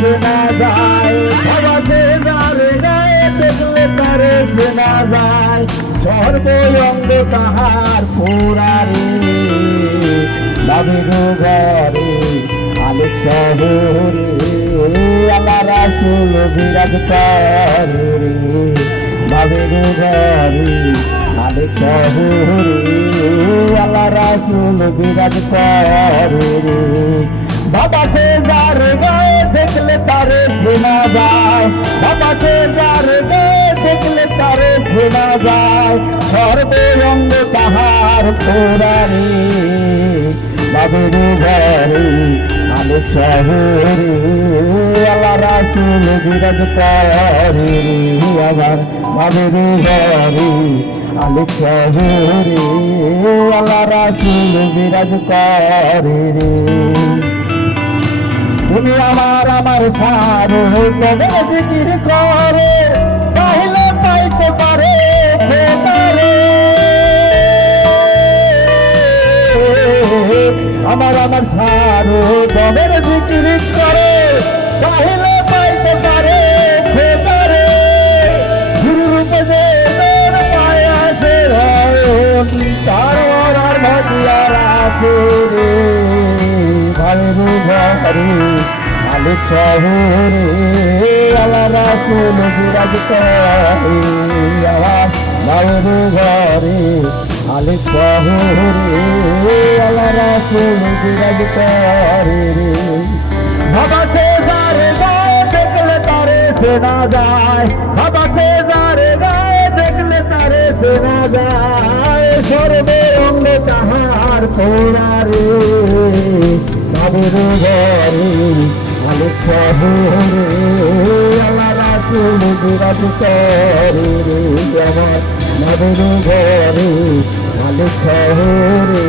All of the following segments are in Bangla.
শোনা যায়, ভাবাতে যারে গায়ে দেখলে তারে শোনা যায়, সর্বঙ্গ তাহার পুরারে বাবির ঘরে আলেক শহরে আমার রাসূল বিরাজ করে রে, বাবির ঘরে আলেক শহরে আমার রাসূল বিরাজ করে রে। বাবাকে যার গায়ে দেখলে তারে শোনা যায়, বাবাকে যার গায়ে দেখলে তারে শোনা যায়, সর্বঙ্গ তাহার পুরারে বাবির ঘরে আলেক শহরে আল্লাহ রাসূল বিরাজ করে রে, আমার বাবির ঘরে আলেক শহরে আল্লাহ রাসূল বিরাজ করে রে। তুমি আমার সারো তবে জিকির করে পাইলে পাইতে পারে খেতারে, আমার সারো তবে জিকির করে পাইলে পাইতে পারে খেতারে, গুরুরূপে যে তোর পায়াসে তার আর ভাজিয়ার আছে রে, বাবির ঘরে আলেক শহরে আল্লাহ রাসূল বিরাজ করে, আমার বাবির ঘরে আলেক শহরে আল্লাহ রাসূল বিরাজ করে রে। বাবাকে যারে গায়ে দেখলে তারে শোনা যায়, বাবাকে যারে গায়ে দেখলে তারে শোনা যায়, সর্বঙ্গ তাহার পুরারে বাবির ঘরে আলেক শহরে আল্লাহ রাসূল বিরাজ করে রে, আমার বাবির ঘরে আলেক শহরে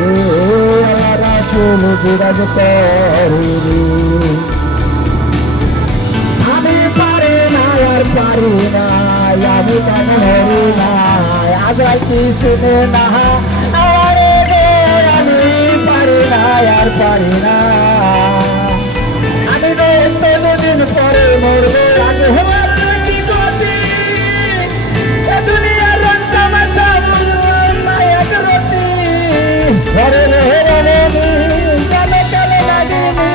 আল্লাহ রাসূল বিরাজ করে রে। আমি পারি না আর পারি না, আমি কেন হরি না আজ কি শুনে না, আমি পারি না আর পারি না, আমি দিন পরে মরবো, আগে হবার কি গতি দুনিয়ার রং তামাশা মায়ার রতি, ঘরে রেহেরানি জানে কালে লাগিনি,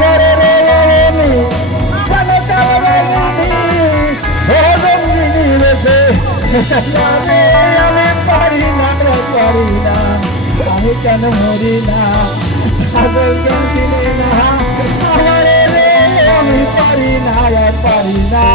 ঘরে রেহেরানি জানে কালে লাগিনি, ও জঙ্গি রেখে আমি পারি না পারি না, আমি কেন মরি না আগে কেন চিনি না, আমি পারি না পারি না।